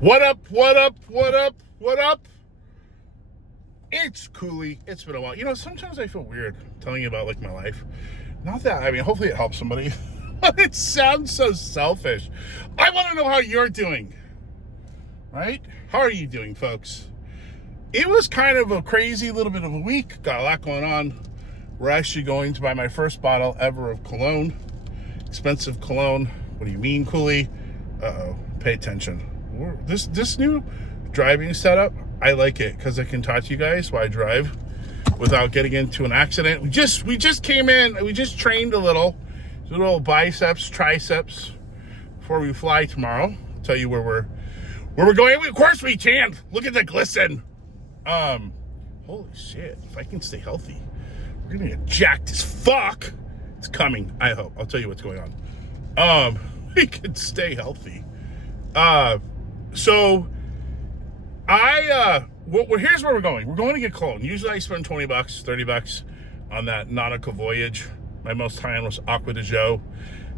What up, what up, what up, what up? It's Cooley. It's been a while. You know, sometimes I feel weird telling you about, like, my life. Not that, I mean, hopefully it helps somebody. But it sounds so selfish. I want to know how you're doing. Right? How are you doing, folks? It was kind of a crazy little bit of a week. Got a lot going on. We're actually going to buy my first bottle ever of cologne. Expensive cologne. What do you mean, Cooley? Uh-oh. Pay attention. This new driving setup, I like it because I can talk to you guys while I drive without getting into an accident. We just came in. We just trained a little biceps, triceps before we fly tomorrow. I'll tell you where we're going. Of course we can. Look at the glisten. Holy shit! If I can stay healthy, we're gonna get jacked as fuck. It's coming. I hope. I'll tell you what's going on. We can stay healthy. So here's where we're going. We're going to get cologne. Usually I spend $20, $30 on that nautical voyage. My most high end was Aqua de Joe,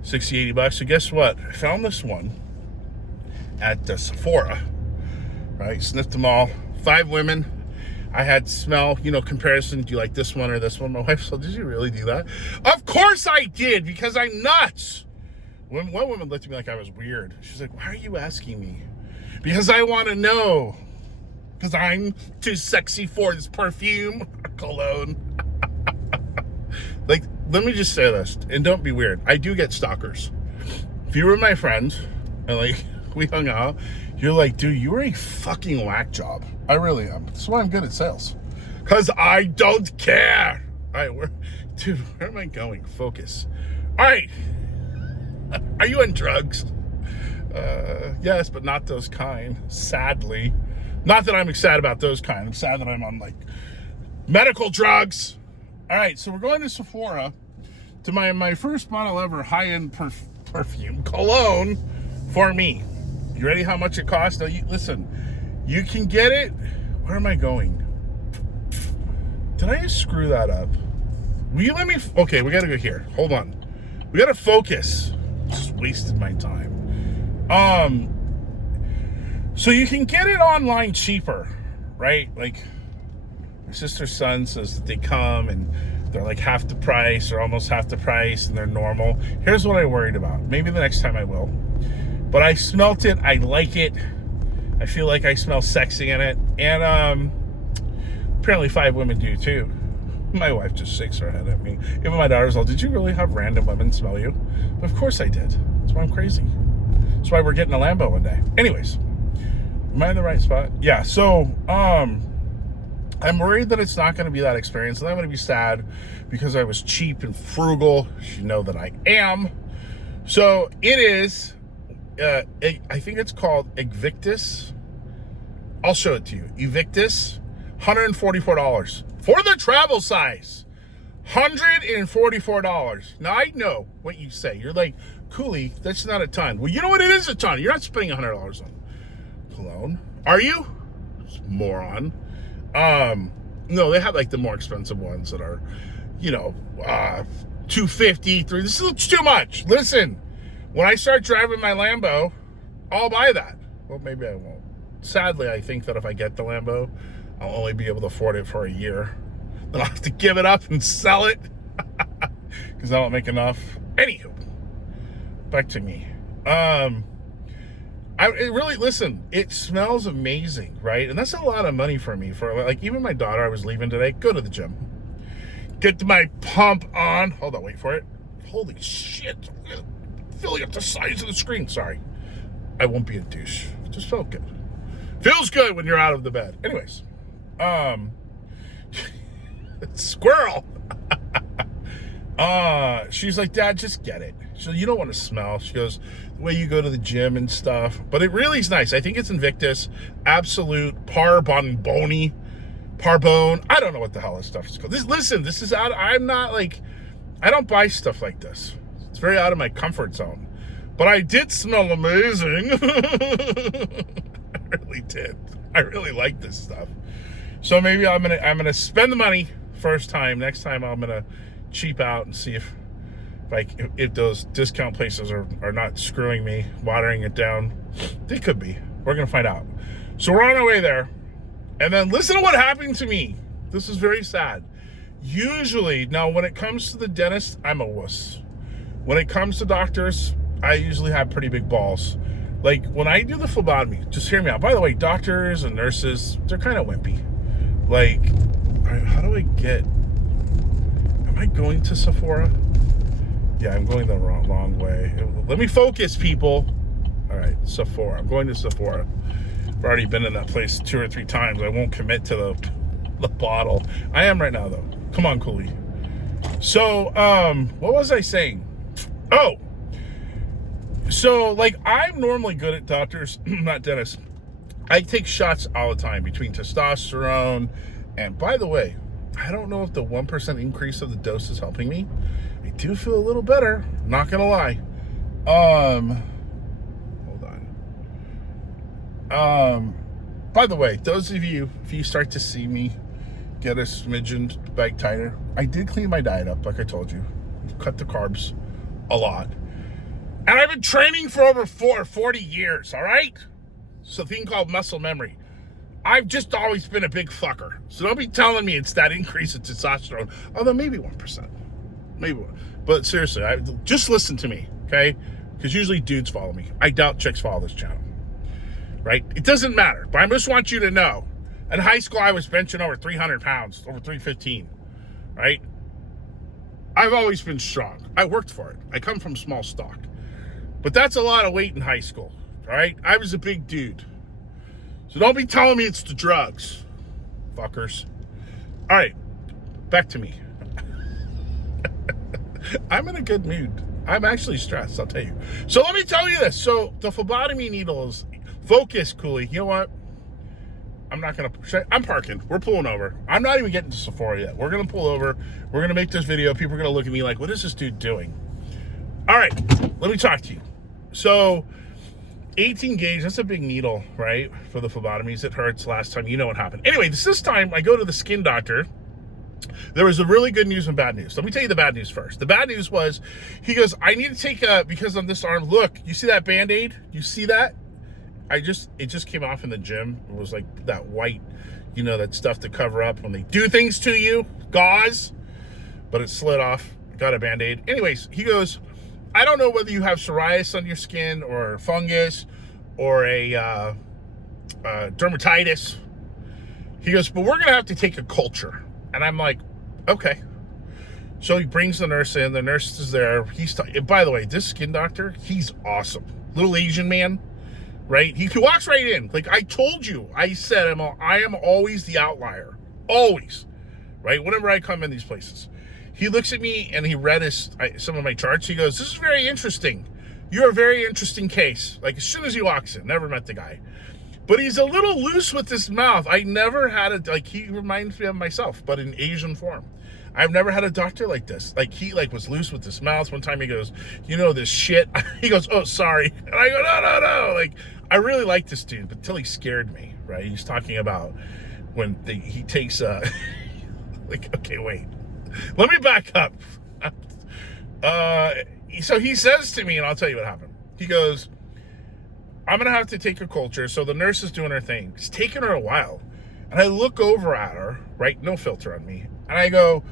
$60, $80. So guess what? I found this one at Sephora, right? Sniffed them all. 5 women. I had to smell, comparison. Do you like this one or this one? My wife said, did you really do that? Of course I did, because I'm nuts. One woman looked at me like I was weird. She's like, why are you asking me? Because I want to know. Because I'm too sexy for this perfume. Cologne. Like, let me just say this, and don't be weird. I do get stalkers. If you were my friend, and, like, we hung out, you're like, dude, you're a fucking whack job. I really am. That's why I'm good at sales. Because I don't care. All right, where am I going? Focus. All right. Are you on drugs? Yes, but not those kind, sadly. Not that I'm sad about those kind. I'm sad that I'm on, like, medical drugs. All right, so we're going to Sephora to my first bottle ever high-end perfume, cologne, for me. You ready how much it costs? Now, listen, you can get it. Where am I going? Did I just screw that up? Will you let me? Okay, we got to go here. Hold on. We got to focus. Just wasted my time. So you can get it online cheaper, right? Like, my sister's son says that they come and they're like half the price or almost half the price and they're normal. Here's what I worried about. Maybe the next time I will. But I smelt it. I like it. I feel like I smell sexy in it. And apparently 5 women do too. My wife just shakes her head at me. Even my daughter's all, did you really have random women smell you? But of course I did. That's why I'm crazy. That's why we're getting a Lambo one day. Anyways, am I in the right spot? Yeah, so I'm worried that it's not going to be that experience. And I'm going to be sad because I was cheap and frugal. You know that I am. So it is, I think it's called Evictus. I'll show it to you. Evictus, $144. For the travel size, $144. Now, I know what you say. You're like, Cooley, that's not a ton. Well, you know what? It is a ton. You're not spending $100 on cologne. Are you? Moron. No, they have, like, the more expensive ones that are, $250, $300. This is too much. Listen, when I start driving my Lambo, I'll buy that. Well, maybe I won't. Sadly, I think that if I get the Lambo, I'll only be able to afford it for a year. Then I'll have to give it up and sell it because I don't make enough. Anywho, back to me. Listen, it smells amazing, right? And that's a lot of money for me. For, like, even my daughter, I was leaving today, go to the gym. Get my pump on. Hold on, wait for it. Holy shit. Filling up the size of the screen. Sorry. I won't be a douche. It just felt good. Feels good when you're out of the bed. Anyways. Squirrel. She's like, Dad, just get it. So you don't want to smell. She goes, the way you go to the gym and stuff. But it really is nice. I think it's Invictus, Absolute, Parbone. I don't know what the hell this stuff is called. This is out. I'm not like, I don't buy stuff like this. It's very out of my comfort zone. But I did smell amazing. I really did. I really like this stuff. So maybe I'm gonna spend the money first time. Next time I'm gonna cheap out and see if those discount places are not screwing me, watering it down. They could be. We're going to find out. So we're on our way there. And then listen to what happened to me. This is very sad. Usually, now when it comes to the dentist, I'm a wuss. When it comes to doctors, I usually have pretty big balls. Like when I do the phlebotomy, just hear me out. By the way, doctors and nurses, they're kind of wimpy. Like, all right, how do I get, am I going to Sephora? Yeah, I'm going the wrong way. Let me focus, people. All right, Sephora. I'm going to Sephora. I've already been in that place 2 or 3 times. I won't commit to the bottle. I am right now, though. Come on, Cooley. So, what was I saying? Oh, so, like, I'm normally good at doctors, not dentists. I take shots all the time between testosterone, and by the way, I don't know if the 1% increase of the dose is helping me. I do feel a little better, not gonna lie. Hold on. By the way, those of you, if you start to see me get a smidgen bag tighter, I did clean my diet up, like I told you. Cut the carbs a lot. And I've been training for over 40 years, all right? It's a thing called muscle memory. I've just always been a big fucker. So don't be telling me it's that increase in testosterone. Although maybe 1%. Maybe 1%. But seriously, just listen to me, okay? Because usually dudes follow me. I doubt chicks follow this channel, right? It doesn't matter. But I just want you to know. In high school, I was benching over 300 pounds, over 315, right? I've always been strong. I worked for it. I come from small stock. But that's a lot of weight in high school, all right? I was a big dude. So don't be telling me it's the drugs, fuckers. All right, back to me. I'm in a good mood. I'm actually stressed, I'll tell you. So let me tell you this. So the phlebotomy needles, focus, Cooley. You know what? I'm not going to, I'm parking. We're pulling over. I'm not even getting to Sephora yet. We're going to pull over. We're going to make this video. People are going to look at me like, what is this dude doing? All right, let me talk to you. So 18 gauge, that's a big needle, right? For the phlebotomies. It hurts last time. You know what happened. Anyway, this time I go to the skin doctor. There was a really good news and bad news. Let me tell you the bad news first. The bad news was, he goes, I need to take because on this arm, look, you see that Band-Aid? You see that? It just came off in the gym. It was like that white, you know, that stuff to cover up when they do things to you, gauze, but it slid off, got a Band-Aid. Anyways, he goes, I don't know whether you have psoriasis on your skin or fungus or a dermatitis. He goes, but we're going to have to take a culture. And I'm like, okay. So he brings the nurse in. The nurse is there. By the way, this skin doctor, he's awesome. Little Asian man, right? He walks right in. Like I told you, I said, I am always the outlier. Always, right? Whenever I come in these places. He looks at me and he read some of my charts. He goes, this is very interesting. You're a very interesting case. Like as soon as he walks in, never met the guy. But he's a little loose with his mouth. I never had he reminds me of myself, but in Asian form. I've never had a doctor like this. Like he was loose with his mouth. One time he goes, you know this shit. He goes, oh, sorry. And I go, no. Like I really like this dude, but until he scared me, right? He's talking about when he takes like, okay, wait. Let me back up. So he says to me, and I'll tell you what happened. He goes, I'm going to have to take a culture. So the nurse is doing her thing. It's taking her a while. And I look over at her, right? No filter on me. And I go,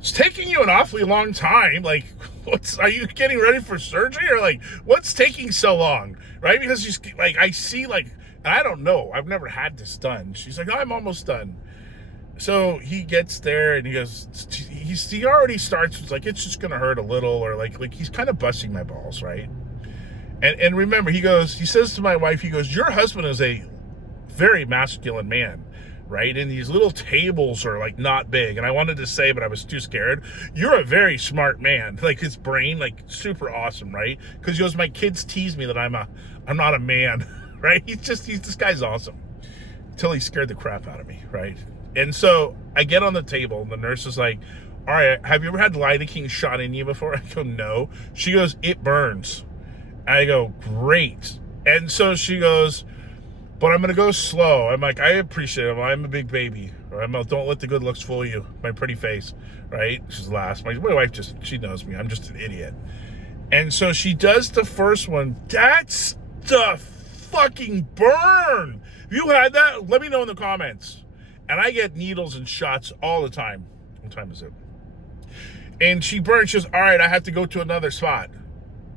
it's taking you an awfully long time. Like, are you getting ready for surgery? Or like, what's taking so long? Right? Because she's like, I see like, and I don't know. I've never had this done. She's like, I'm almost done. So he gets there and he goes, he already starts with like, it's just going to hurt a little, or like he's kind of busting my balls, right? And remember, he says to my wife, he goes, your husband is a very masculine man, right? And these little tables are like not big. And I wanted to say, but I was too scared. You're a very smart man. Like his brain, like super awesome, right? Because he goes, my kids tease me that I'm not a man, right? This guy's awesome. Until he scared the crap out of me, right? And so I get on the table and the nurse is like, all right, have you ever had lidocaine shot in you before? I go, no. She goes, it burns. I go, great. And so she goes, but I'm going to go slow. I'm like, I appreciate it. I'm a big baby. Don't let the good looks fool you. My pretty face, right? She's last. My wife she knows me. I'm just an idiot. And so she does the first one. That's the fucking burn. If you had that, let me know in the comments. And I get needles and shots all the time. What time is it? And she burned. She goes, all right, I have to go to another spot.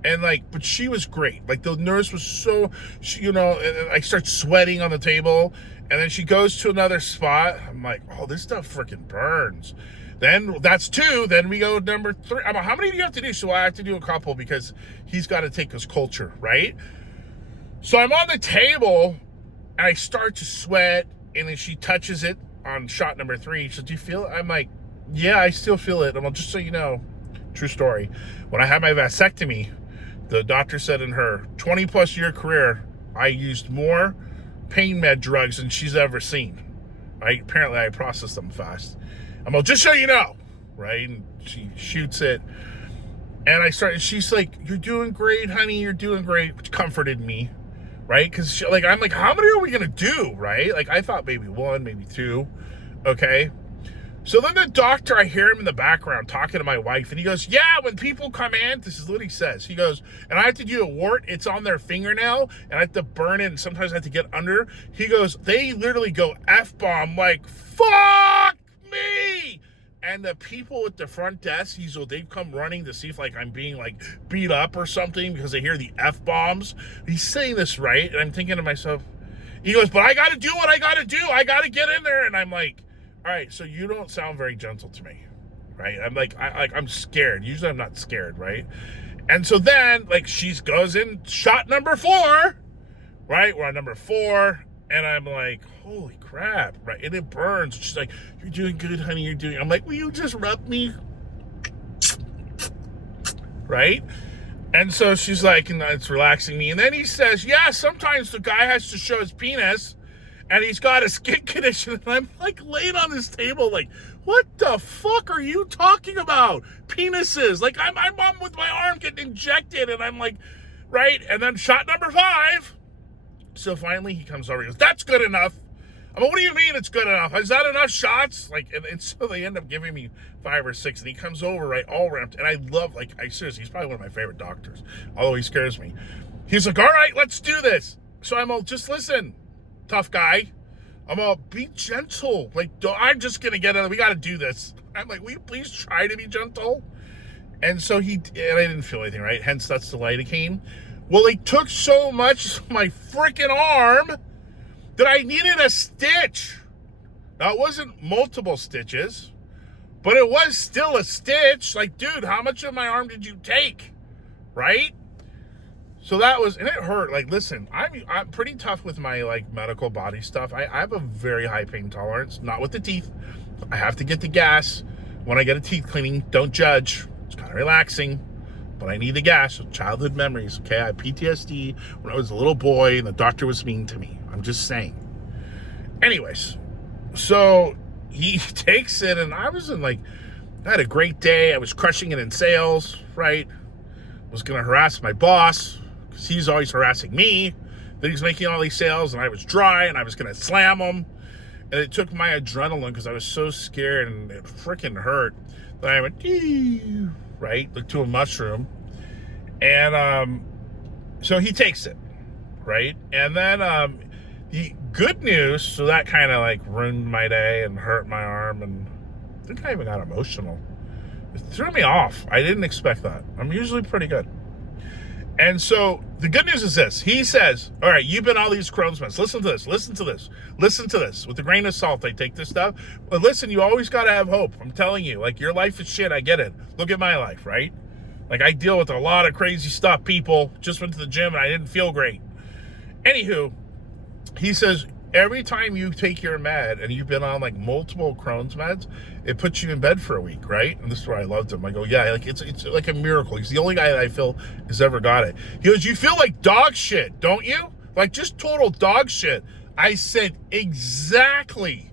And like, but she was great. Like the nurse was so, you know, and I start sweating on the table. And then she goes to another spot. I'm like, oh, this stuff freaking burns. Then that's 2. Then we go number 3. I'm like, how many do you have to do? So I have to do a couple because he's got to take his culture, right? So I'm on the table and I start to sweat, and then she touches it on shot number 3. She said, do you feel it? I'm like, yeah, I still feel it. I'm like, just so you know, true story. When I had my vasectomy, the doctor said in her 20 plus year career, I used more pain med drugs than she's ever seen. Right? Apparently I processed them fast. I'm like, just so you know, right? And she shoots it. And she's like, you're doing great, honey, you're doing great, which comforted me, right? Because I'm like, how many are we gonna do, right? Like, I thought maybe 1, maybe 2, okay? So then the doctor, I hear him in the background talking to my wife, and he goes, yeah, when people come in, this is what he says. He goes, and I have to do a wart, it's on their fingernail, and I have to burn it, and sometimes I have to get under. He goes, they literally go F-bomb, like, fuck me! And the people at the front desk, they come running to see if like I'm being like beat up or something because they hear the F-bombs. He's saying this right, and I'm thinking to myself, he goes, but I got to do what I got to do. I got to get in there. And I'm like, all right, so you don't sound very gentle to me, right? I'm like, I'm scared. Usually I'm not scared, right? And so then like she goes in shot number 4, right? We're on number 4. And I'm like, holy crap, right? And it burns. She's like, you're doing good, honey, you're doing... I'm like, will you just rub me? Right? And so she's like, and it's relaxing me. And then he says, yeah, sometimes the guy has to show his penis, and he's got a skin condition. And I'm like laying on this table like, what the fuck are you talking about? Penises. Like, I'm with my arm getting injected, and I'm like, right? And then shot number 5. So finally he comes over, he goes, that's good enough. I'm like, what do you mean it's good enough? Is that enough shots? Like, and so they end up giving me 5 or 6, and he comes over, right, all ramped. And I love, like, seriously, he's probably one of my favorite doctors, although he scares me. He's like, all right, let's do this. So I'm all, just listen, tough guy. I'm all, be gentle. Like, I'm just going to get it. We got to do this. I'm like, will you please try to be gentle? And so and I didn't feel anything, right? Hence, that's the lidocaine. Well, he took so much of my freaking arm that I needed a stitch. Now, it wasn't multiple stitches, but it was still a stitch. Like, dude, how much of my arm did you take? Right? So that was, and it hurt. Like, listen, I'm pretty tough with my, like, medical body stuff. I have a very high pain tolerance, not with the teeth. I have to get the gas when I get a teeth cleaning. Don't judge. It's kind of relaxing. But I need the gas. Childhood memories, okay? I had PTSD when I was a little boy and the doctor was mean to me. I'm just saying. Anyways, so he takes it, and I had a great day. I was crushing it in sales, right? Was going to harass my boss because he's always harassing me. Then he's making all these sales, and I was dry, and I was going to slam him. And it took my adrenaline because I was so scared, and it freaking hurt. Then I went, "Eee," right, like to a mushroom. And so he takes it, right? And then the good news, so that kind of like ruined my day and hurt my arm, and I think I even got emotional. It threw me off. I didn't expect that. I'm usually pretty good. And so the good news is this. He says, all right, you've been all these Crohn's meds. Listen to this. Listen to this. Listen to this. With a grain of salt, I take this stuff. But listen, you always got to have hope. I'm telling you, like, your life is shit. I get it. Look at my life, right? Like, I deal with a lot of crazy stuff. People just went to the gym and I didn't feel great. Anywho, he says, every time you take your med and you've been on like multiple Crohn's meds, it puts you in bed for a week, right? And this is where I loved him. I go, yeah, like it's like a miracle. He's the only guy that I feel has ever got it. He goes, you feel like dog shit, don't you? Like just total dog shit. I said, exactly.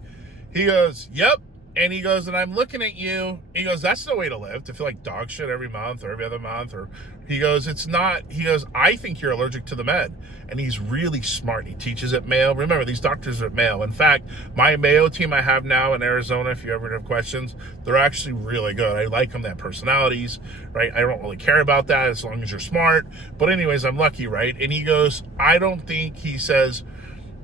He goes, yep. And he goes, and I'm looking at you. He goes, that's no way to live, to feel like dog shit every month or every other month. Or he goes, it's not. He goes, I think you're allergic to the med. And he's really smart. He teaches at Mayo. Remember, these doctors are at Mayo. In fact, my Mayo team I have now in Arizona, if you ever have questions, they're actually really good. I like them. They have personalities, right? I don't really care about that as long as you're smart. But anyways, I'm lucky, right? And he goes, I don't think, he says,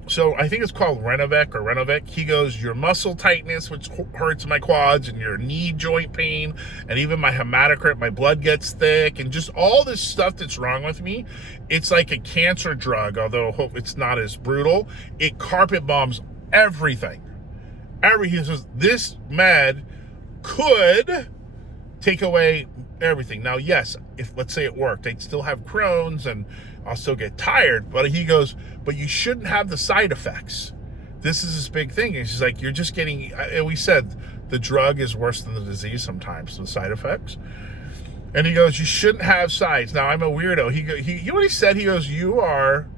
so I think it's called Renovec. He goes, your muscle tightness, which hurts my quads, and your knee joint pain, and even my hematocrit, my blood gets thick, and just all this stuff that's wrong with me. It's like a cancer drug, although I hope it's not as brutal. It carpet bombs everything. He says, this med could take away everything. Now, yes, if let's say it worked, I'd still have Crohn's and I'll still get tired. But he goes, but you shouldn't have the side effects. This is his big thing. He's like, you're just getting, and we said the drug is worse than the disease sometimes, the side effects. And he goes, you shouldn't have sides. Now, I'm a weirdo. You know what he said? He goes, you are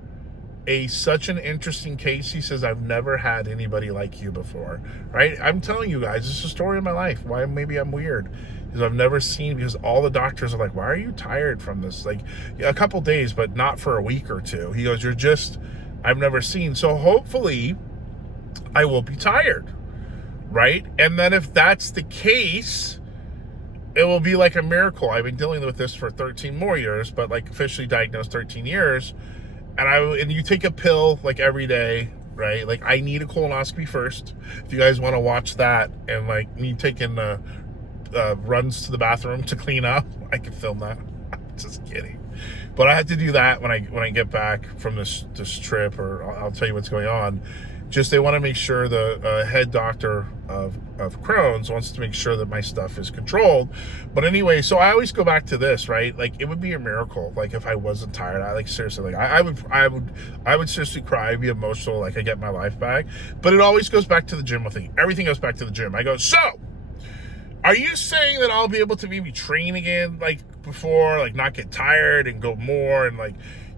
such an interesting case. He says, I've never had anybody like you before, right? I'm telling you guys, this is a story of my life. Why maybe I'm weird. Because I've never seen, because all the doctors are like, why are you tired from this? Like, a couple days, but not for a week or two. He goes, I've never seen. So hopefully I will be tired, right? And then if that's the case, it will be like a miracle. I've been dealing with this for 13 more years, but like officially diagnosed 13 years. And you take a pill like every day, right? Like I need a colonoscopy first. If you guys want to watch that, and like me taking runs to the bathroom to clean up, I can film that. Just kidding. But I had to do that when I get back from this trip, or I'll tell you what's going on. Just they want to make sure the head doctor of Crohn's wants to make sure that my stuff is controlled. But anyway, so I always go back to this, right? Like it would be a miracle, like if I wasn't tired. I like seriously, like I would seriously cry, I'd be emotional, like I get my life back. But it always goes back to the gym with me. Everything goes back to the gym. I go, so are you saying that I'll be able to maybe train again like before, like not get tired and go more and like,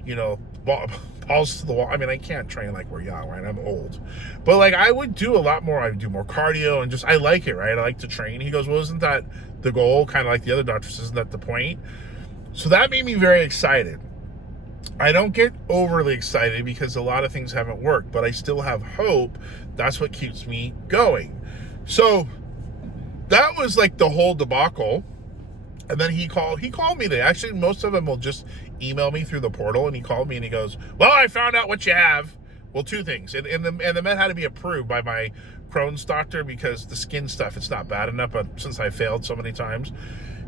you know, balls to the wall? I mean, I can't train like we're young, right? I'm old. But like I would do a lot more. I would do more cardio and just, I like it, right? I like to train. He goes, well, isn't that the goal? Kind of like the other doctors, isn't that the point? So that made me very excited. I don't get overly excited because a lot of things haven't worked, but I still have hope. That's what keeps me going. So that was like the whole debacle. And then he called me today. Actually, most of them will just email me through the portal, and he called me and he goes, well, I found out what you have. Well, two things. And the med had to be approved by my Crohn's doctor because the skin stuff, it's not bad enough, but since I failed so many times.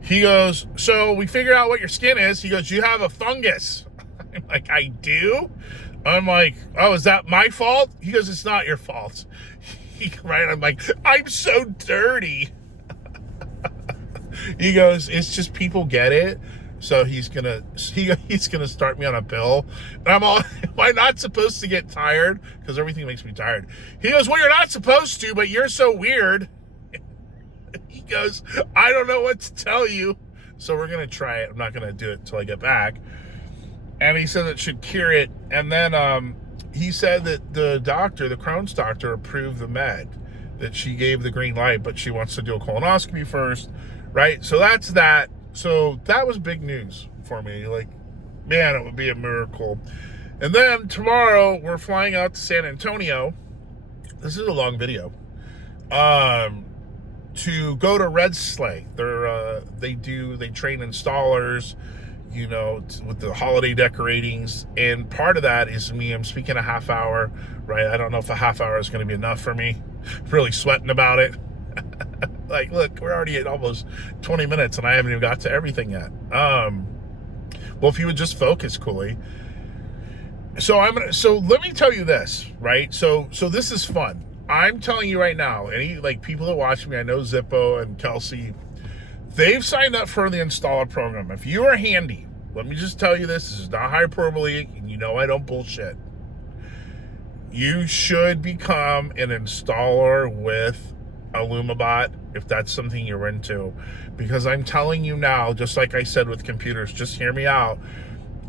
He goes, so we figured out what your skin is. He goes, you have a fungus. I'm like, I do? I'm like, oh, is that my fault? He goes, it's not your fault. Right? I'm like, I'm so dirty. He goes, it's just people get it. So he's gonna start me on a pill. And I'm all, am I not supposed to get tired? Because everything makes me tired. He goes, well, you're not supposed to, but you're so weird. He goes, I don't know what to tell you. So we're gonna try it. I'm not gonna do it until I get back. And he said it should cure it. And then he said that the Crohn's doctor, approved the med, that she gave the green light, but she wants to do a colonoscopy first, right? So that's that. So that was big news for me. Like, man, it would be a miracle. And then tomorrow we're flying out to San Antonio. This is a long video. To go to Red Sleigh. They train installers, you know, with the holiday decoratings. And part of that is me. I'm speaking a half hour, right? I don't know if a half hour is going to be enough for me. I'm really sweating about it. Like, look, we're already at almost 20 minutes and I haven't even got to everything yet. Well, if you would just focus, Cooley. So let me tell you this, right? So this is fun. I'm telling you right now, any like people that watch me, I know Zippo and Kelsey, they've signed up for the installer program. If you are handy, let me just tell you this is not hyperbole, and you know I don't bullshit. You should become an installer with IllumiBot if that's something you're into, because I'm telling you now, just like I said with computers, just hear me out.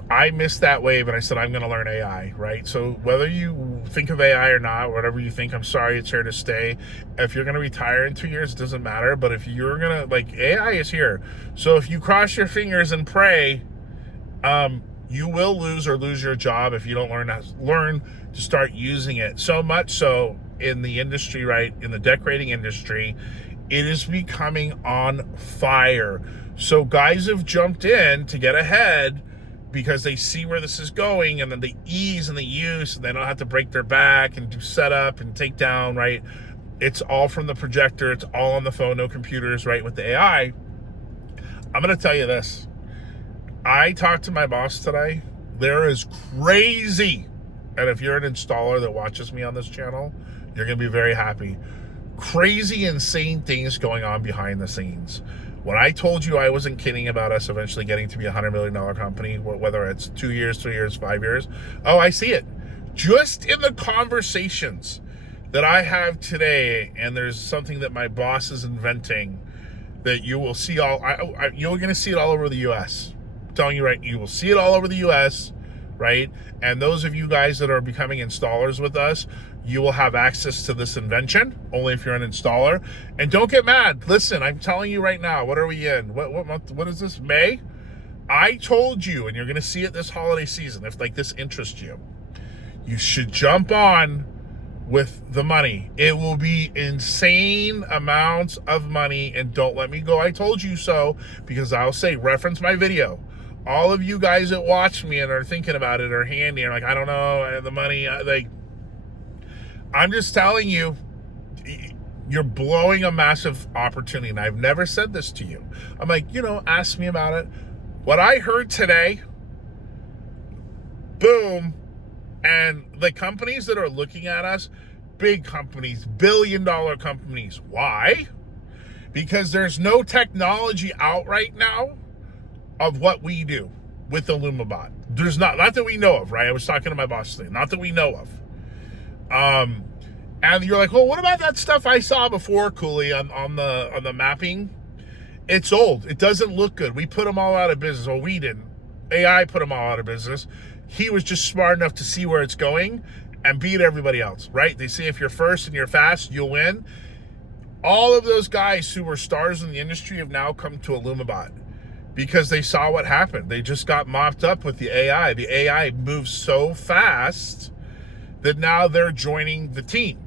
I missed that wave, and I said I'm going to learn AI, right? So whether you think of AI or not, whatever you think, I'm sorry, it's here to stay. If you're going to retire in 2 years, it doesn't matter. But if you're going to, like, AI is here. So if you cross your fingers and pray, you will lose your job if you don't learn to start using it. So much so in the industry, right? In the decorating industry, it is becoming on fire. So guys have jumped in to get ahead because they see where this is going, and then the ease and the use, and they don't have to break their back and do setup and take down, right? It's all from the projector. It's all on the phone, no computers, right? With the AI, I'm going to tell you this. I talked to my boss today. There is crazy, and if you're an installer that watches me on this channel, you're going to be very happy. Crazy, insane things going on behind the scenes. When I told you I wasn't kidding about us eventually getting to be a $100 million company, whether it's 2 years, 3 years, 5 years, oh, I see it. Just in the conversations that I have today, and there's something that my boss is inventing that you will see you're going to see it all over the U.S. I'm telling you, right? You will see it all over the U.S., right? And those of you guys that are becoming installers with us, you will have access to this invention only if you're an installer. And don't get mad. Listen, I'm telling you right now, what are we in? What month? What is this? May? I told you, and you're going to see it this holiday season, if like this interests you, you should jump on with the money. It will be insane amounts of money, and don't let me go, I told you so, because I'll say, reference my video. All of you guys that watch me and are thinking about it are handy and like, I don't know, the money, like, I'm just telling you, you're blowing a massive opportunity. And I've never said this to you. I'm like, ask me about it. What I heard today, boom. And the companies that are looking at us, big companies, billion-dollar companies. Why? Because there's no technology out right now of what we do with IllumiBot. There's not that we know of, right? I was talking to my boss today. Not that we know of. And you're like, well, what about that stuff I saw before, Cooley, on the mapping? It's old. It doesn't look good. We put them all out of business. Well, we didn't. AI put them all out of business. He was just smart enough to see where it's going and beat everybody else, right? They say if you're first and you're fast, you'll win. All of those guys who were stars in the industry have now come to IllumiBot because they saw what happened. They just got mopped up with the AI. The AI moves so fast that now they're joining the team.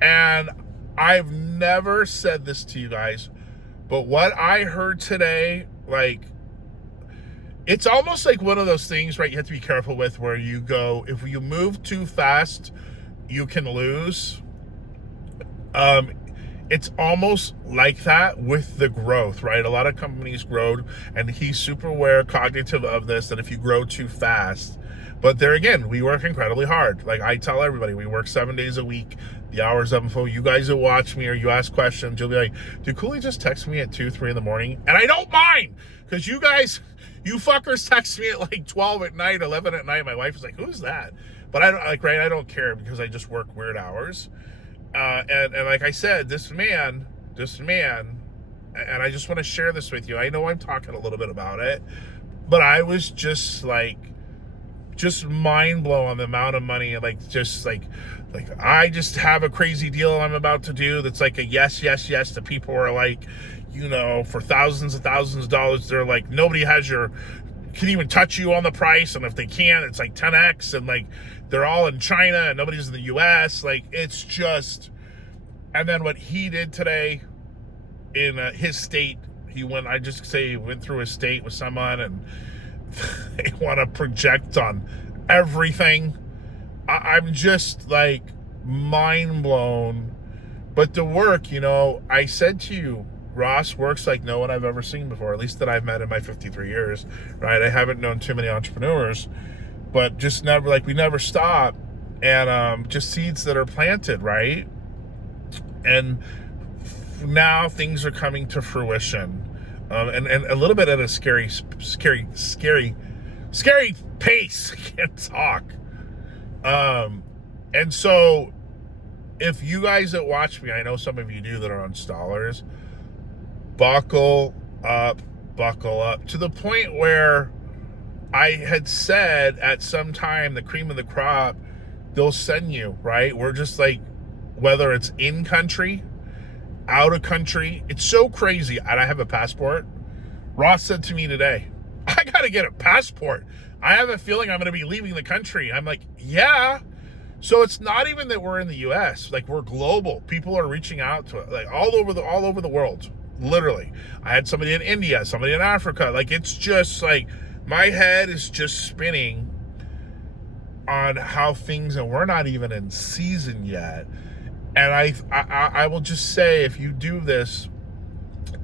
And I've never said this to you guys, but what I heard today, like, it's almost like one of those things, right, you have to be careful with, where you go, if you move too fast, you can lose. It's almost like that with the growth, right? A lot of companies grow, and he's super aware, cognitive of this, that if you grow too fast, but there again, we work incredibly hard. Like I tell everybody, we work 7 days a week, the hours of info. You guys that watch me or you ask questions, you'll be like, dude, Cooley just text me at 2, 3 in the morning. And I don't mind, because you guys, you fuckers text me at like 12 at night, 11 at night. My wife is like, who's that? But I don't, like, right, I don't care, because I just work weird hours. And like I said, this man, and I just want to share this with you. I know I'm talking a little bit about it, but I was just like, mind blown on the amount of money, like I just have a crazy deal I'm about to do that's like a yes. The people are like, for thousands of dollars, they're like, nobody can even touch you on the price, and if they can, it's like 10x, and like they're all in China and nobody's in the US. Like, it's just. And then what he did today in his state, he went through his state with someone, and they want to project on everything. I'm just like mind blown. But the work, I said to you, Ross works like no one I've ever seen before, at least that I've met in my 53 years, right? I haven't known too many entrepreneurs, but just never, like, we never stop. And just seeds that are planted, right? And now things are coming to fruition. And a little bit at a scary pace. I can't talk. And so if you guys that watch me, I know some of you do that are installers, buckle up to the point where I had said at some time, the cream of the crop, they'll send you, right? We're just like, whether it's in country, out of country, it's so crazy. And I have a passport. Ross said to me today, I got to get a passport. I have a feeling I'm going to be leaving the country. I'm like, yeah. So it's not even that we're in the US, like we're global. People are reaching out to it, like all over the world. Literally. I had somebody in India, somebody in Africa. Like, it's just like, my head is just spinning on how things, and we're not even in season yet. And I will just say, if you do this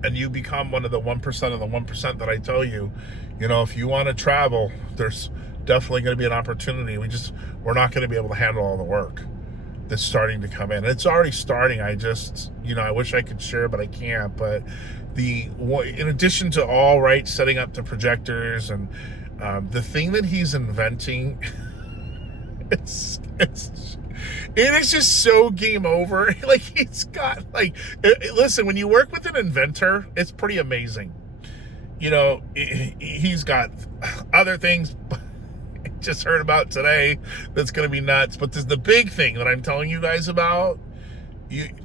and you become one of the 1% of the 1% that I tell you, you know, if you want to travel, there's definitely going to be an opportunity. We're not going to be able to handle all the work that's starting to come in. It's already starting. I just, you know, I wish I could share, but I can't. But in addition to all right, setting up the projectors and the thing that he's inventing, it is just so game over. Like, he's got like, listen, when you work with an inventor, it's pretty amazing. You know, he's got other things I just heard about today that's going to be nuts. But there's the big thing that I'm telling you guys about.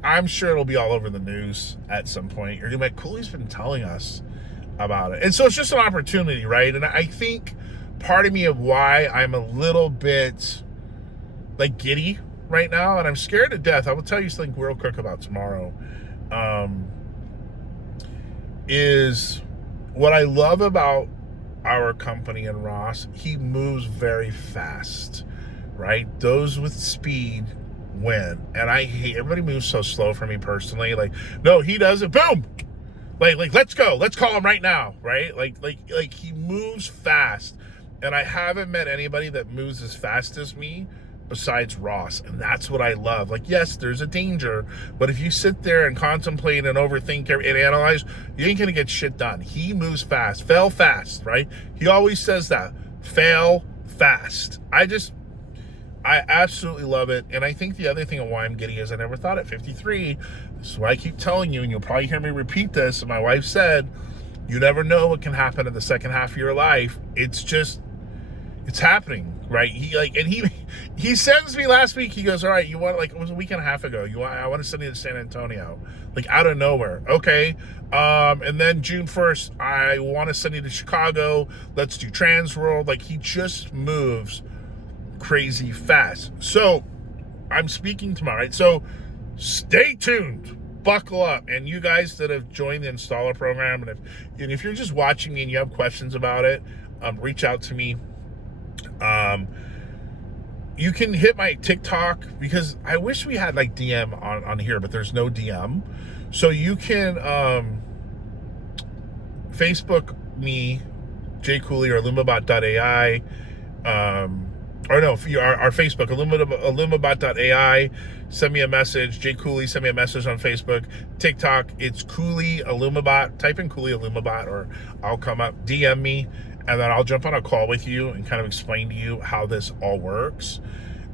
I'm sure it'll be all over the news at some point. You're going to be like, Cooley's been telling us about it. And so it's just an opportunity, right? And I think part of me of why I'm a little bit like giddy right now, and I'm scared to death. I will tell you something real quick about tomorrow. Is what I love about our company and Ross, he moves very fast, right? Those with speed win. And I hate, everybody moves so slow for me personally. Like, no, he does it, boom! Like, let's go. Let's call him right now, right? Like he moves fast. And I haven't met anybody that moves as fast as me besides Ross. And that's what I love. Like, yes, there's a danger, but if you sit there and contemplate and overthink and analyze, you ain't gonna get shit done. He moves fast. Fail fast, right? He always says that. Fail fast. I absolutely love it. And I think the other thing of why I'm giddy is I never thought at 53, this is why I keep telling you, and you'll probably hear me repeat this, and my wife said, you never know what can happen in the second half of your life. It's happening, right? He sends me last week, he goes, all right, you want, like, it was a week and a half ago, I want to send you to San Antonio, like, out of nowhere. Okay. And then June 1st, I want to send you to Chicago. Let's do Trans World. Like, he just moves crazy fast. So I'm speaking tomorrow, right? So stay tuned, buckle up. And you guys that have joined the installer program, and if you're just watching me and you have questions about it, reach out to me. You can hit my TikTok, because I wish we had like DM on here, but there's no DM. So you can Facebook me, Jay Cooley, or IllumiBot.ai. Or no, our Facebook, IllumiBot.ai. Send me a message. Jay Cooley, send me a message on Facebook. TikTok, it's Cooley IllumiBot. Type in Cooley IllumiBot, or I'll come up. DM me, and then I'll jump on a call with you and kind of explain to you how this all works.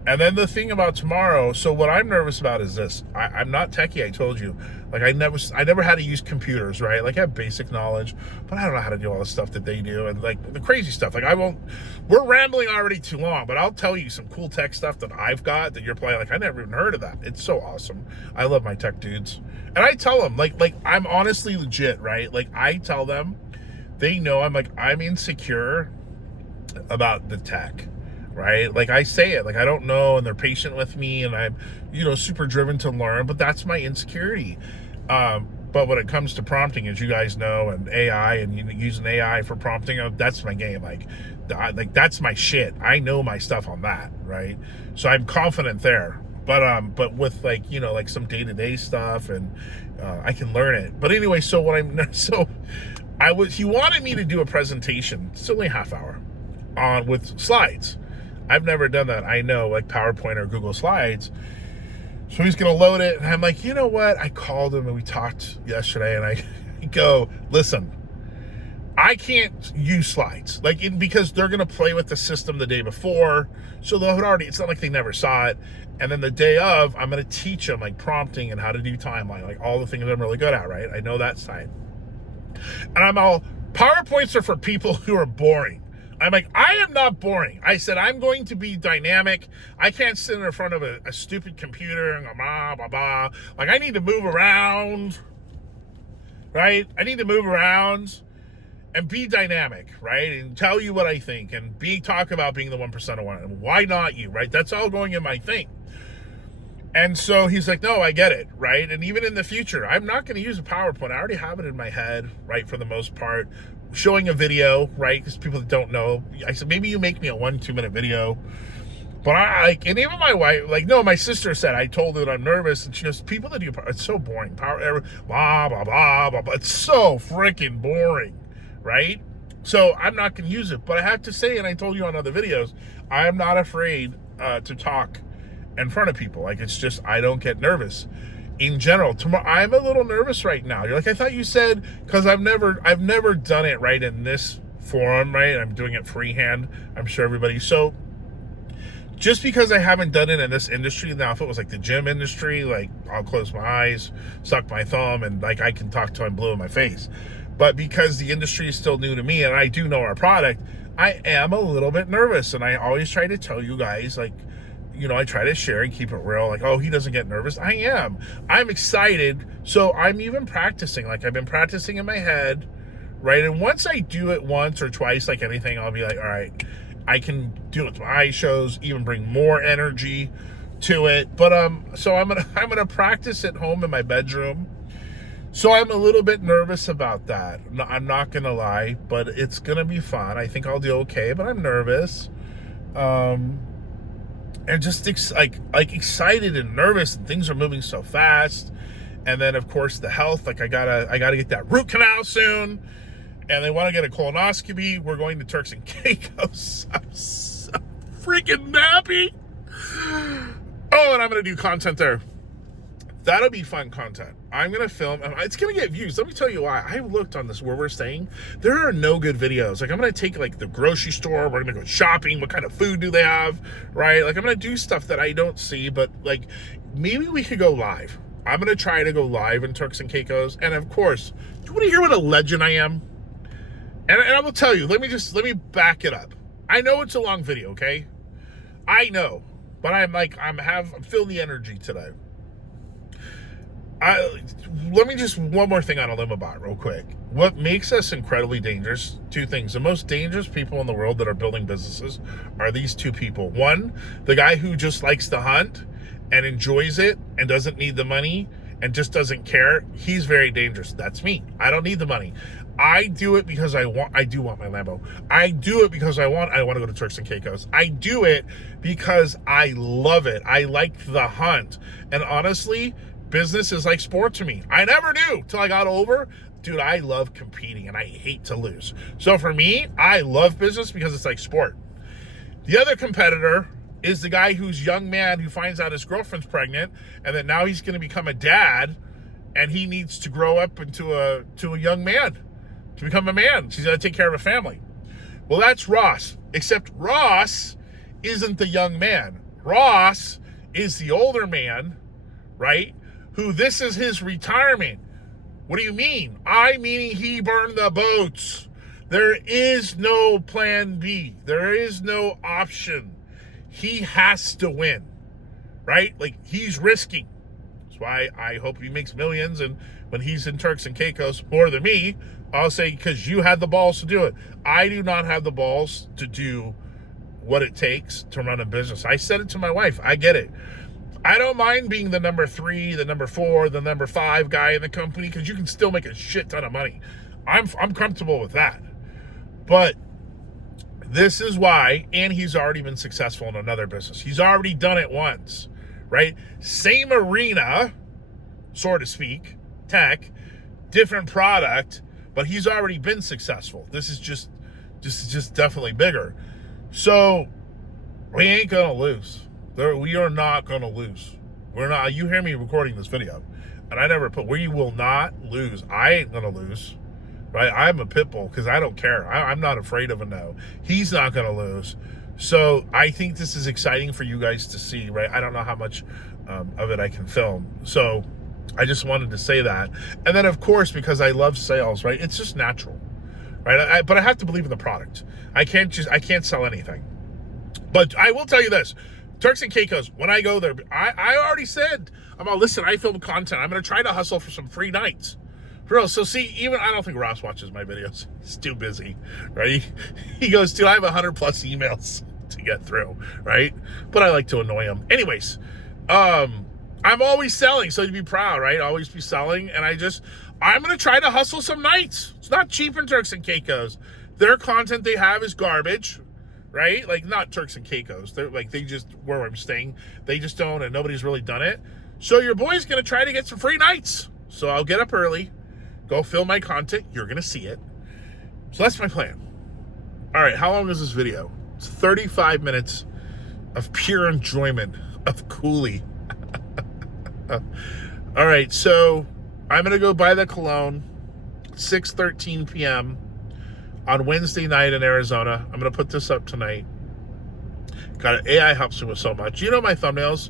And then the thing about tomorrow, so what I'm nervous about is this. I'm not techie, I told you. Like, I never had to use computers, right? Like, I have basic knowledge, but I don't know how to do all the stuff that they do, and like the crazy stuff. Like, we're rambling already too long, but I'll tell you some cool tech stuff that I've got that you're probably like, I never even heard of that. It's so awesome. I love my tech dudes. And I tell them, like I'm honestly legit, right? Like, I tell them, they know I'm insecure about the tech. Right? Like, I say it, like, I don't know, and they're patient with me, and I'm, super driven to learn, but that's my insecurity. But when it comes to prompting, as you guys know, and AI, and using AI for prompting, that's my game. Like, that's my shit. I know my stuff on that, right? So I'm confident there. But with like some day-to-day stuff, and I can learn it. But anyway, he wanted me to do a presentation. It's only a half hour with slides. I've never done that. I know, like PowerPoint or Google Slides. So he's going to load it. And I'm like, you know what? I called him and we talked yesterday, and I go, listen, I can't use slides. Because they're going to play with the system the day before. So it's not like they never saw it. And then the day of, I'm going to teach them like prompting and how to do timeline, like all the things I'm really good at, right? I know that side. And I'm all, PowerPoints are for people who are boring. I'm like, I am not boring. I said, I'm going to be dynamic. I can't sit in front of a stupid computer and go, blah, blah, blah. Like, I need to move around, right? I need to move around and be dynamic, right? And tell you what I think and talk about being the 1% of one. Why not you, right? That's all going in my thing. And so he's like, no, I get it, right? And even in the future, I'm not going to use a PowerPoint. I already have it in my head, right, for the most part. Showing a video, right, because people that don't know. I said, maybe you make me a 1-2 minute video. But and even my wife, no, my sister said, I told her that I'm nervous. And she goes, people that do, it's so boring. Blah, blah, blah, blah, blah. It's so freaking boring, right? So I'm not going to use it. But I have to say, and I told you on other videos, I am not afraid to talk in front of people. Like, it's just, I don't get nervous in general. Tomorrow, I'm a little nervous right now. You're like, I thought you said, because I've never done it right in this forum, right? I'm doing it freehand. I'm sure everybody. So just because I haven't done it in this industry, now if it was like the gym industry, like I'll close my eyes, suck my thumb, and like I can talk till I'm blue in my face. But because the industry is still new to me and I do know our product, I am a little bit nervous. And I always try to tell you guys, like, you know, I try to share and keep it real. Like, oh, he doesn't get nervous. I am. I'm excited. So I'm even practicing. Like, I've been practicing in my head, right? And once I do it once or twice, like anything, I'll be like, all right, I can do it with my eye shows, even bring more energy to it. But so I'm gonna practice at home in my bedroom. So I'm a little bit nervous about that. I'm not gonna lie, but it's gonna be fun. I think I'll do okay, but I'm nervous. And just excited and nervous, and things are moving so fast. And then of course the health, like I gotta get that root canal soon, and they want to get a colonoscopy. We're going to Turks and Caicos. I'm so freaking happy. Oh, and I'm gonna do content there. That'll be fun content. I'm gonna film. It's gonna get views. Let me tell you why. I looked on this where we're staying. There are no good videos. Like, I'm gonna take like the grocery store. We're gonna go shopping. What kind of food do they have? Right? Like, I'm gonna do stuff that I don't see. But like, maybe we could go live. I'm gonna try to go live in Turks and Caicos. And of course, do you want to hear what a legend I am? And I will tell you. Let me back it up. I know it's a long video. Okay, I know, but I'm feeling the energy today. Let me just one more thing on IllumiBot real quick. What makes us incredibly dangerous? Two things. The most dangerous people in the world that are building businesses are these two people. One, the guy who just likes to hunt and enjoys it and doesn't need the money and just doesn't care. He's very dangerous. That's me. I don't need the money. I do it because I do want my Lambo. I do it because I want to go to Turks and Caicos. I do it because I love it. I like the hunt. And honestly, business is like sport to me. I never knew till I got over. Dude, I love competing and I hate to lose. So for me, I love business because it's like sport. The other competitor is the guy who's young man who finds out his girlfriend's pregnant and that now he's going to become a dad and he needs to grow up into a young man, to become a man. He's got to take care of a family. Well, that's Ross, except Ross isn't the young man. Ross is the older man, right? Who this is his retirement. What do you mean? I mean he burned the boats. There is no plan B. There is no option. He has to win, right? Like, he's risking. That's why I hope he makes millions. And when he's in Turks and Caicos more than me, I'll say, because you had the balls to do it. I do not have the balls to do what it takes to run a business. I said it to my wife. I get it. I don't mind being the number 3, the number 4, the number 5 guy in the company, because you can still make a shit ton of money. I'm comfortable with that. But this is why, and he's already been successful in another business. He's already done it once, right? Same arena, so to speak, tech, different product, but he's already been successful. This is just definitely bigger. So we ain't gonna lose. We are not going to lose. We're not. You hear me recording this video, and I never put. We will not lose. I ain't going to lose, right? I'm a pit bull because I don't care. I'm not afraid of a no. He's not going to lose. So I think this is exciting for you guys to see, right? I don't know how much of it I can film. So I just wanted to say that. And then, of course, because I love sales, right? It's just natural, right? But I have to believe in the product. I can't sell anything. But I will tell you this, Turks and Caicos, when I go there, I already said, listen, I film content. I'm going to try to hustle for some free nights. For real. So see, even, I don't think Ross watches my videos. He's too busy, right? He goes, dude, I have 100 plus emails to get through, right? But I like to annoy him. Anyways, I'm always selling, so you'd be proud, right? Always be selling. And I'm going to try to hustle some nights. It's not cheap in Turks and Caicos. Their content they have is garbage, right? Like, not Turks and Caicos. They're like, they just, where I'm staying, they just don't, and nobody's really done it. So your boy's going to try to get some free nights. So I'll get up early, go film my content. You're going to see it. So that's my plan. All right, how long is this video? It's 35 minutes of pure enjoyment of Cooley. All right, so I'm going to go buy the cologne, 6:13 p.m. on Wednesday night in Arizona. I'm going to put this up tonight. God, AI helps me with so much. You know my thumbnails?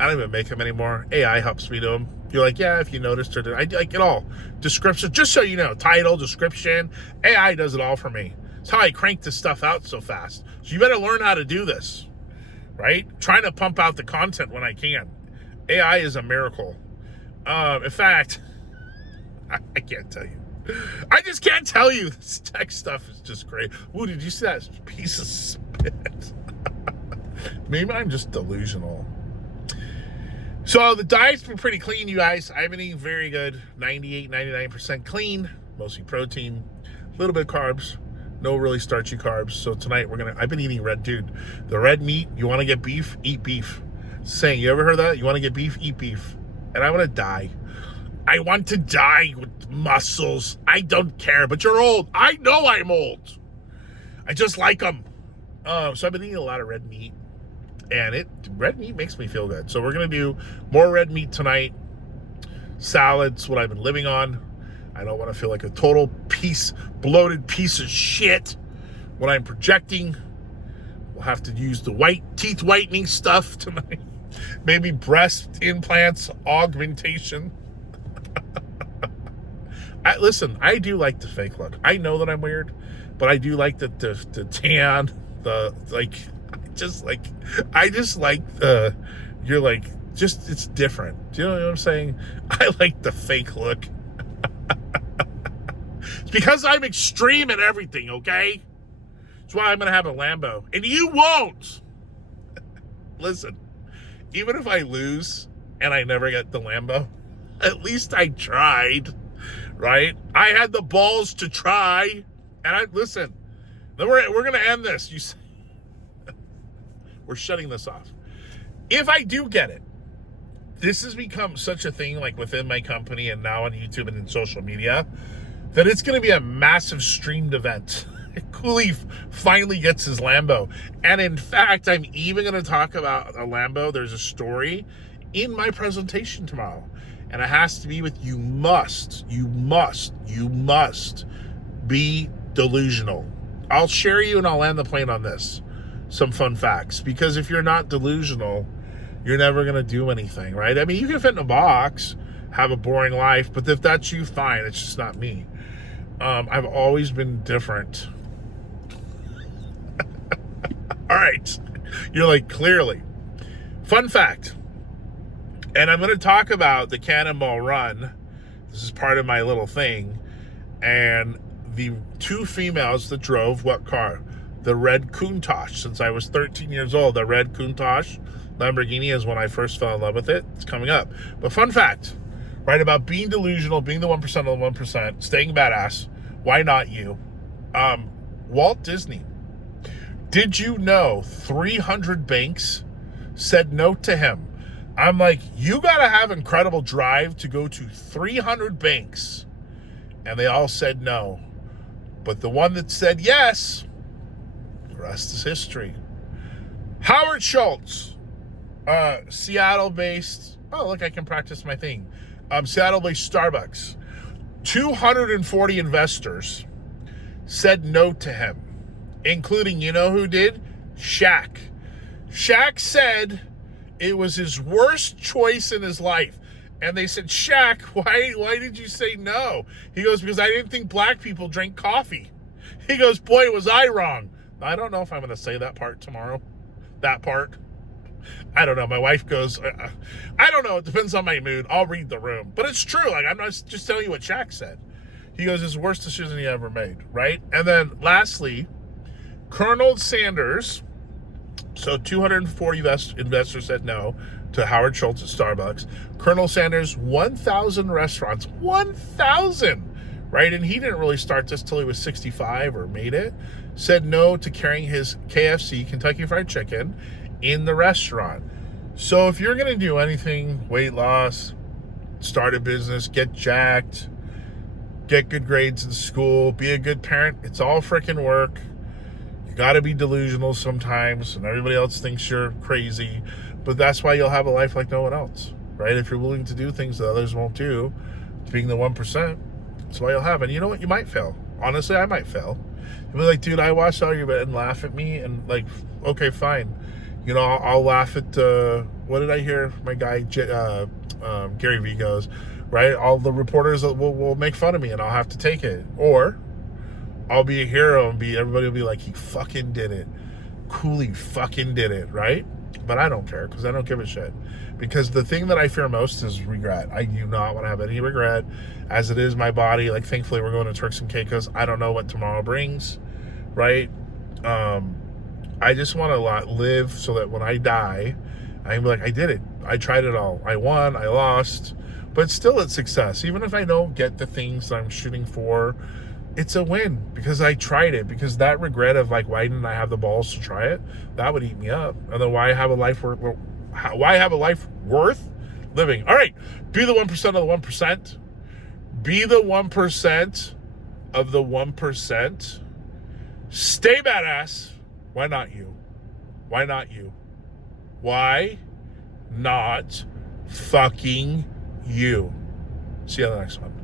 I don't even make them anymore. AI helps me do them. You're like, yeah, if you noticed, or I like it all. Description, just so you know, title, description, AI does it all for me. It's how I crank this stuff out so fast. So you better learn how to do this, right? Trying to pump out the content when I can. AI is a miracle. In fact, I can't tell you. I just can't tell you. This tech stuff is just great. Ooh, did you see that piece of spit? Maybe I'm just delusional. So the diet's been pretty clean, you guys. I've been eating very good. 98, 99% clean. Mostly protein. A little bit of carbs. No really starchy carbs. So tonight I've been eating the red meat. You want to get beef? Eat beef. Saying, you ever heard that? You want to get beef? Eat beef. And I want to die. I want to die with muscles. I don't care, but you're old. I know I'm old. I just like them. So I've been eating a lot of red meat. And red meat makes me feel good. So we're going to do more red meat tonight. Salads, what I've been living on. I don't want to feel like a total bloated piece of shit when I'm projecting. We'll have to use the teeth whitening stuff tonight. Maybe breast implants, augmentation. Listen, I do like the fake look. I know that I'm weird, but I do like the tan, you're like, just, it's different. Do you know what I'm saying? I like the fake look. It's because I'm extreme in everything, okay? That's why I'm going to have a Lambo. And you won't. Listen, even if I lose and I never get the Lambo, at least I tried, right? I had the balls to try. And listen, then we're going to end this. You say, we're shutting this off. If I do get it, this has become such a thing, like within my company and now on YouTube and in social media, that it's going to be a massive streamed event. Cooley finally gets his Lambo. And in fact, I'm even going to talk about a Lambo. There's a story in my presentation tomorrow. And it has to be with you must be delusional. I'll share you and I'll land the plane on this. Some fun facts, because if you're not delusional, you're never going to do anything, right? I mean, you can fit in a box, have a boring life, but if that's you, fine. It's just not me. I've always been different. All right. You're like, clearly. Fun fact. And I'm going to talk about the Cannonball Run. This is part of my little thing. And the two females that drove what car? The red Countach. Since I was 13 years old, the red Countach Lamborghini is when I first fell in love with it. It's coming up. But fun fact, right, about being delusional, being the 1% of the 1%, staying badass. Why not you? Walt Disney. Did you know 300 banks said no to him? I'm like, you got to have incredible drive to go to 300 banks. And they all said no. But the one that said yes, the rest is history. Howard Schultz, Seattle-based, oh, look, I can practice my thing. Seattle-based Starbucks. 240 investors said no to him, including, you know who did? Shaq. Shaq said it was his worst choice in his life. And they said, Shaq, why did you say no? He goes, because I didn't think black people drank coffee. He goes, boy, was I wrong. I don't know if I'm going to say that part tomorrow. That part. I don't know. My wife goes, I don't know. It depends on my mood. I'll read the room. But it's true. Like, I'm not just telling you what Shaq said. He goes, it's the worst decision he ever made, right? And then lastly, Colonel Sanders. So 240 investors said no to Howard Schultz at Starbucks. Colonel Sanders, 1,000 restaurants. 1,000! Right? And he didn't really start this till he was 65 or made it. Said no to carrying his KFC, Kentucky Fried Chicken, in the restaurant. So if you're going to do anything, weight loss, start a business, get jacked, get good grades in school, be a good parent, it's all freaking work. You got to be delusional sometimes, and everybody else thinks you're crazy. But that's why you'll have a life like no one else, right? If you're willing to do things that others won't do, being the 1%, that's why you'll have. And you know what? You might fail. Honestly, I might fail. You'll be like, dude, I watched all your bit and laugh at me, and like, okay, fine. You know, I'll laugh at, what did I hear my guy, Gary Vee goes, right? All the reporters will make fun of me, and I'll have to take it. Or I'll be a hero and everybody will be like, he fucking did it. Cooley fucking did it, right? But I don't care because I don't give a shit. Because the thing that I fear most is regret. I do not want to have any regret. As it is, my body, like, thankfully we're going to Turks and Caicos. I don't know what tomorrow brings, right? I just want to live so that when I die, I'm like, I did it. I tried it all. I won, I lost, but still it's success. Even if I don't get the things that I'm shooting for, it's a win because I tried it. Because that regret of like, why didn't I have the balls to try it? That would eat me up. And then why have a life worth living? All right, be the 1% of the 1%. Be the 1% of the 1%. Stay badass. Why not you? Why not you? Why not fucking you? See you on the next one.